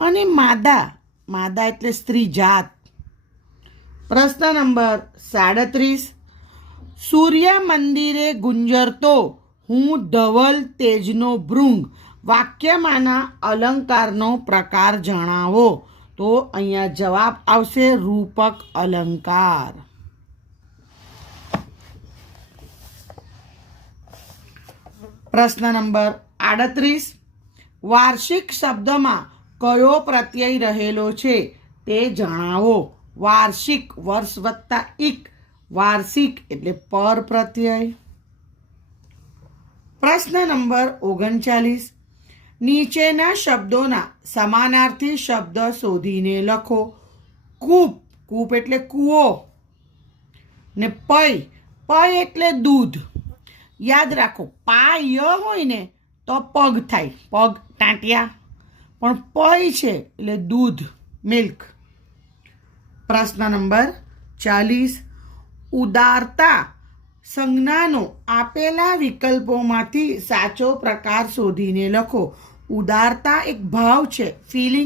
અને માદા માદા એટલે સ્ત્રી જાત. પ્રશ્ન નંબર 37. સૂર્ય મંદિરે ગુંજરતો હું ધવલ તેજનો ભૃંગ વાક્યમાંના અલંકારનો પ્રકાર જણાવો. તો અહીંયા જવાબ આવશે રૂપક અલંકાર. પ્રશ્ન નંબર 38. વાર્ષિક શબ્દમાં કયો પ્રત્યય રહેલો છે તે જણાવો. વાર્ષિક વર્ષ વત્તા ઇક, વાર્ષિક એટલે પર પ્રત્યય. પ્રશ્ન નંબર 39. નીચેના શબ્દોના સમાનાર્થી શબ્દ શોધીને લખો. કૂપ, કૂપ એટલે કૂવો, ને પય, પય એટલે દૂધ. યાદ રાખો, પાય હોય ને તો પગ થાય, પગ ટાંટિયા, પણ પય છે એટલે દૂધ, મિલ્ક. પ્રશ્ન નંબર 40. ઉદારતા સંજ્ઞાનો આપેલા વિકલ્પોમાંથી સાચો પ્રકાર શોધીને લખો. ઉદારતા એક ભાવ છે, ફિલિંગ